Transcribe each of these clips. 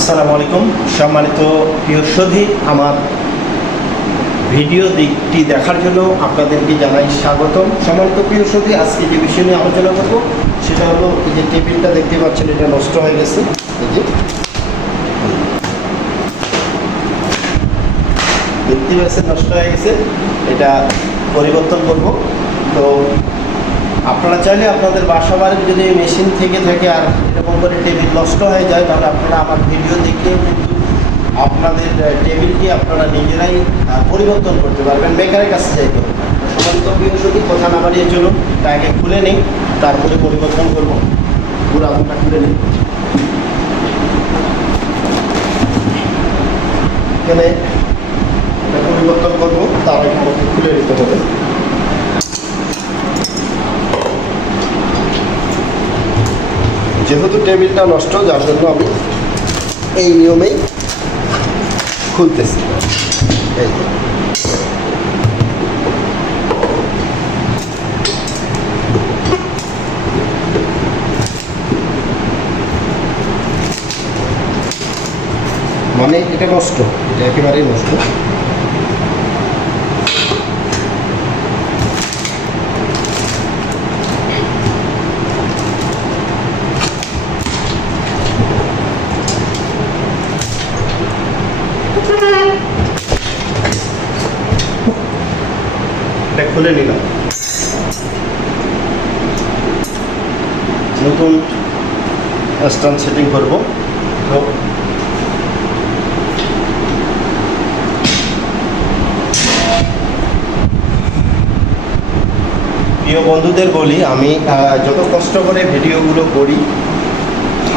আসসালামু আলাইকুম সম্মানিত প্রিয় সুধী, আমার ভিডিও দিকটি দেখার জন্য আপনাদেরকে জানাই স্বাগতম। সম্মানিত প্রিয় সুধী, আজকে যে বিষয় নিয়ে আলোচনা করব সেটা হলো এই যে টেবিলটা দেখতে পাচ্ছেন, এটা নষ্ট হয়ে গেছে। এই যে দেখতে পাচ্ছেন নষ্ট হয়ে গেছে, এটা পরিবর্তন করব। তো আপনারা চাইলে আপনাদের বাসা বাড়ির যদি মেশিন থেকে থাকে আর এরকম করে টেবিল নষ্ট হয়ে যায়, তাহলে আপনারা আমার ভিডিও দেখে কিন্তু আপনাদের টেবিলকে আপনারা নিজেরাই পরিবর্তন করতে পারবেন, মেকারের কাছে চাইতে হবে। সম্মানিত প্রিয় সুধী, কথা না বাড়িয়ে চলুন, আগে খুলে নিই, তারপরে পরিবর্তন করব। পুরো আপনারা খুলে নিই। এখানে পরিবর্তন করবো, তার আগে আমাকে খুলে নিতে হবে। যেহেতু টেবিলটা নষ্ট, যার জন্য আমি এই নিয়মেই খুলতেছি। এই মানে এটা নষ্ট, এটা একেবারেই নষ্ট। খুলে নিলাম, নতুন স্ট্যান্ড সেটিং করব। তো প্রিয় বন্ধুদের বলি, আমি যত কষ্ট করে ভিডিওগুলো করি,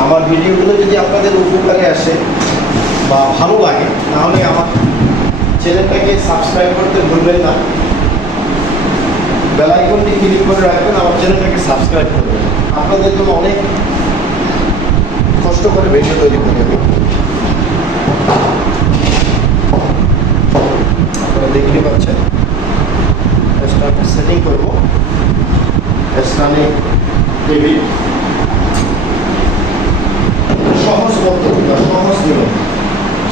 আমার ভিডিওগুলো যদি আপনাদের উপকারে আসে বা ভালো লাগে, তাহলে আমার চ্যানেলটাকে সাবস্ক্রাইব করতে ভুলবেন না। বেল আইকনটি ক্লিক করে রাখবেন, আমার চ্যানেলটাকে সাবস্ক্রাইব করবেন। আপনাদের জন্য অনেক কষ্ট করে ভিডিও তৈরি করি আমি। আপনারা দেখতে পাচ্ছেন স্ট্যান্ডটা সেটিং করবো। স্ট্যান্ডে টেবিল সহজ পদ্ধতি বা সহজ নিয়ম,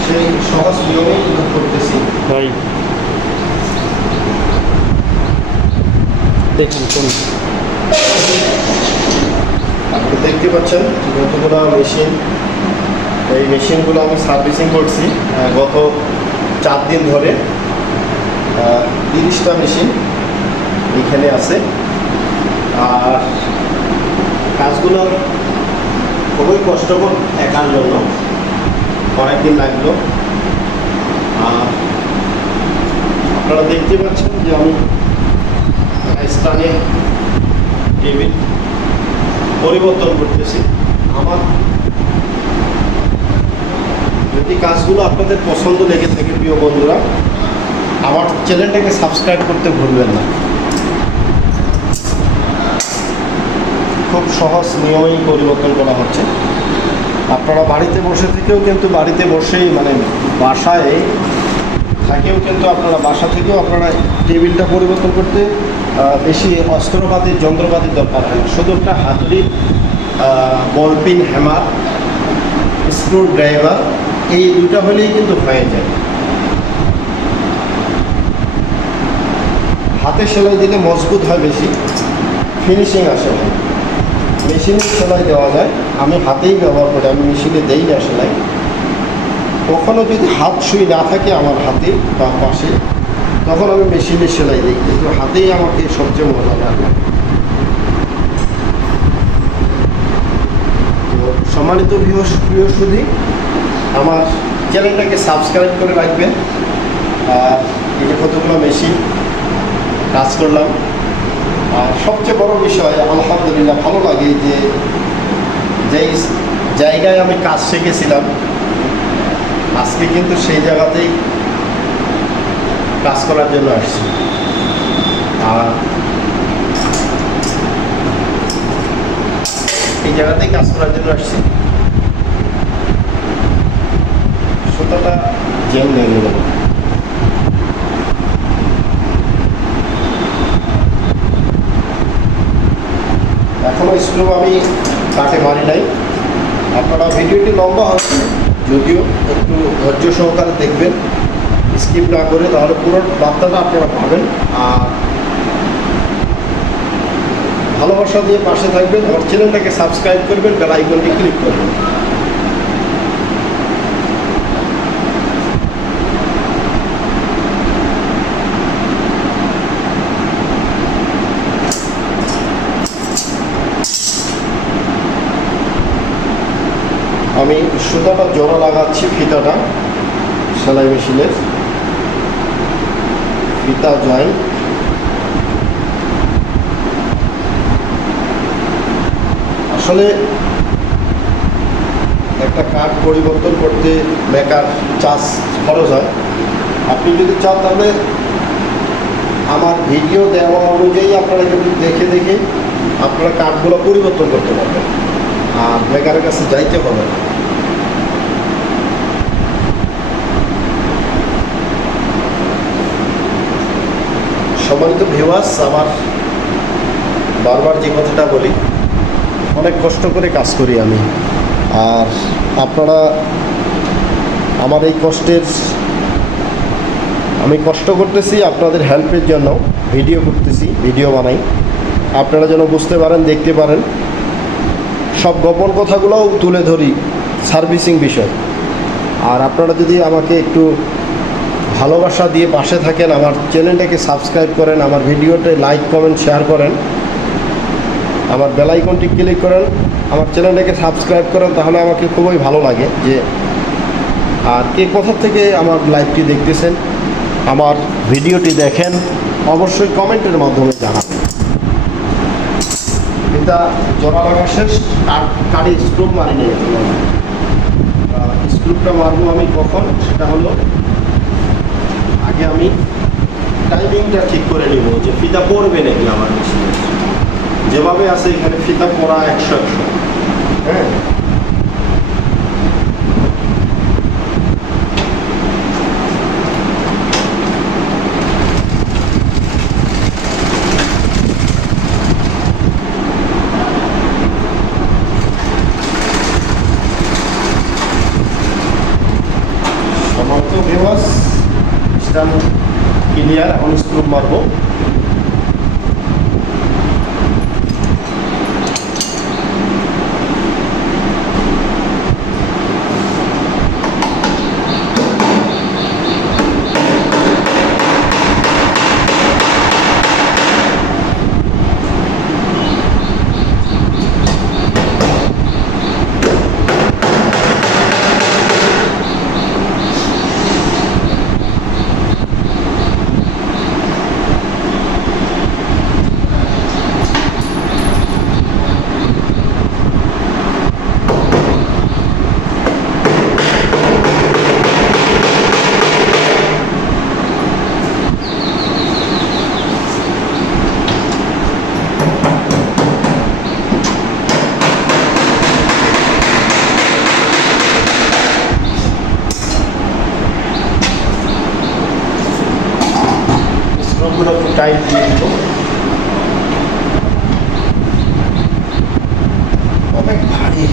সেই সহজ নিয়মেই কিন্তু করতেছি। দেখুন কোন আপনি দেখতে পাচ্ছেন যতগুলো মেশিন, এই মেশিনগুলো আমি সার্ভিসিং করছি গত 4 দিন ধরে। 30টা মেশিন এখানে আছে, আর কাজগুলো খুবই কষ্টকর, একার জন্য অনেকদিন লাগলো। আর আপনারা দেখতে পাচ্ছেন যে আমি স্থানে টেবিল পরিবর্তন করতেছি। আমার যদি কাজগুলো আপনাদের পছন্দ লেগে থাকে, প্রিয় বন্ধুরা, আমার চ্যানেলটাকে সাবস্ক্রাইব করতে ভুলবেন না। খুব সহজ নিয়মেই পরিবর্তন করা হচ্ছে। আপনারা বাড়িতে বসে থেকেও কিন্তু বাড়িতে বসেই, মানে বাসায় থাকেও কিন্তু আপনারা বাসা থেকেও আপনারা টেবিলটা পরিবর্তন করতে বেশি অস্ত্রপাতির যন্ত্রপাতির দরকার হয় না। শুধু একটা হাতুড়ি, বলপিন, হ্যামার, স্ক্রু ড্রাইভার, এই দুটা হলেই কিন্তু হয়ে যায়। হাতে সেলাই দিলে মজবুত হয়, বেশি ফিনিশিং আসে না। মেশিনে সেলাই দেওয়া যায়, আমি হাতেই ব্যবহার করি, আমি মেশিনে দেই না সেলাই। কখনো যদি হাত সুই না থাকে আমার হাতে বা পাশে, তখন আমি মেশিনে সেলাই দিই, কিন্তু হাতেই আমাকে সবচেয়ে মজা লাগে। তো সম্মানিত প্রিয় সুধী, আমার চ্যানেলটাকে সাবস্ক্রাইব করে রাখবেন। আর এই যে কতগুলো মেশিন কাজ করলাম, আর সবচেয়ে বড় বিষয় আলহামদুলিল্লাহ ভালো লাগে যে যেই জায়গায় আমি কাজ শিখেছিলাম, আজকে কিন্তু সেই জায়গাতেই কাজ করার জন্য আসছি। আর এই জায়গাতেই কাজ করার জন্য আসছি। সুতাটা জ্যাম লেগে গেল। এখনো স্ক্রু আমি কাটে মারি নাই। আপনারা ভিডিওটি লম্বা হচ্ছে, যদিও একটু ধৈর্য সহকারে দেখবেন, স্কিপ না করে, তাহলে পুরো বার্তাটা আপনারা পাবেন। আর ভালোবাসা দিয়ে পাশে থাকবেন, আমার চ্যানেলটাকে সাবস্ক্রাইব করবেন, বেল আইকনটি ক্লিক করবেন। আমি সুতাটা জোড়া লাগাচ্ছি, ফিতাটা সেলাই মেশিনের ফিতা জয়েন্ট। আসলে একটা কাঠ পরিবর্তন করতে মেকার চার্জ খরচ হয়। আপনি যদি চান তাহলে আমার ভিডিও দেওয়া অনুযায়ী আপনারা কিন্তু দেখে দেখে আপনারা কাঠগুলো পরিবর্তন করতে পারবেন, আর মেকারের কাছে যাইতে হবে না। সম্মানিত ভিউয়ার্স, আমার বারবার যে কথাটা বলি, অনেক কষ্ট করে কাজ করি আমি, আর আপনারা আমার এই আমি কষ্ট করতেছি আপনাদের হেল্পের জন্য, ভিডিও করতেছি, ভিডিও বানাই, আপনারা যেন বুঝতে পারেন, দেখতে পারেন, সব গোপন কথাগুলোও তুলে ধরি, সার্ভিসিং বিষয়। আর আপনারা যদি আমাকে একটু ভালোবাসা দিয়ে পাশে থাকেন, আমার চ্যানেলটাকে সাবস্ক্রাইব করেন, আমার ভিডিওতে লাইক কমেন্ট শেয়ার করেন, আমার বেল আইকনটি ক্লিক করেন, আমার চ্যানেলটাকে সাবস্ক্রাইব করেন, তাহলে আমাকে খুবই ভালো লাগে। যে আর কে কোথা থেকে আমার লাইভটি দেখতেছেন, আমার ভিডিওটি দেখেন, অবশ্যই কমেন্টের মাধ্যমে জানাবেন। এটা জোড়া লাগা শেষ, কাঠি স্ক্রু মারি নিয়ে স্ক্রুটা মারবো আমি কখন, সেটা হলো আগে আমি টাইমিংটা ঠিক করে নিব, যে ফিতা পড়বে নাকি আমার মেশিনে। যেভাবে আছে এখানে ফিতা পড়া 100-100, হ্যাঁ। সমস্ত ভিউয়ার্স স্টান ক্লিয়ার, এখন স্ক্রু মারবো। একটু টাইট দিয়ে দিব। অনেক ভারী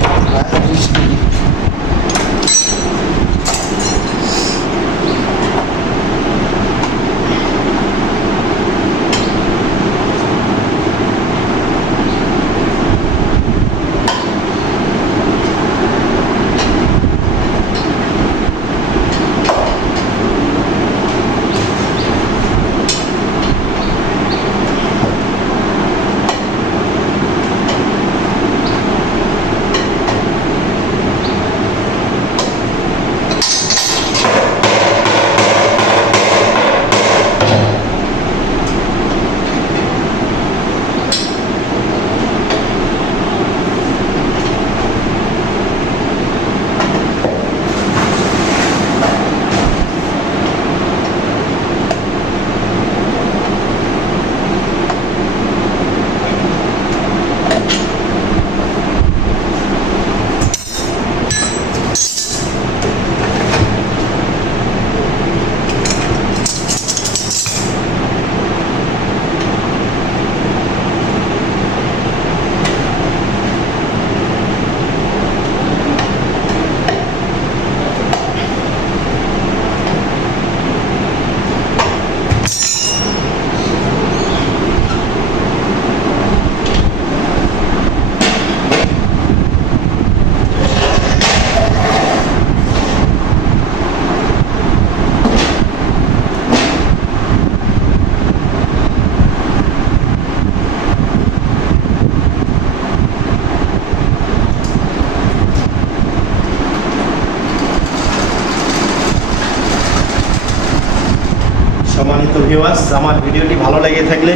সম্মানিত ভিউয়ার্স, আমার ভিডিওটি ভালো লেগে থাকলে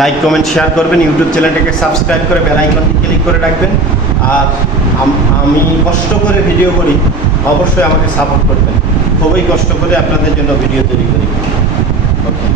লাইক কমেন্ট শেয়ার করবেন, ইউটিউব চ্যানেলটাকে সাবস্ক্রাইব করে বেল আইকনটি ক্লিক করে রাখবেন। আর আমি কষ্ট করে ভিডিও করি, অবশ্যই আমাকে সাপোর্ট করবেন। খুবই কষ্ট করে আপনাদের জন্য ভিডিও তৈরি করি। ওকে।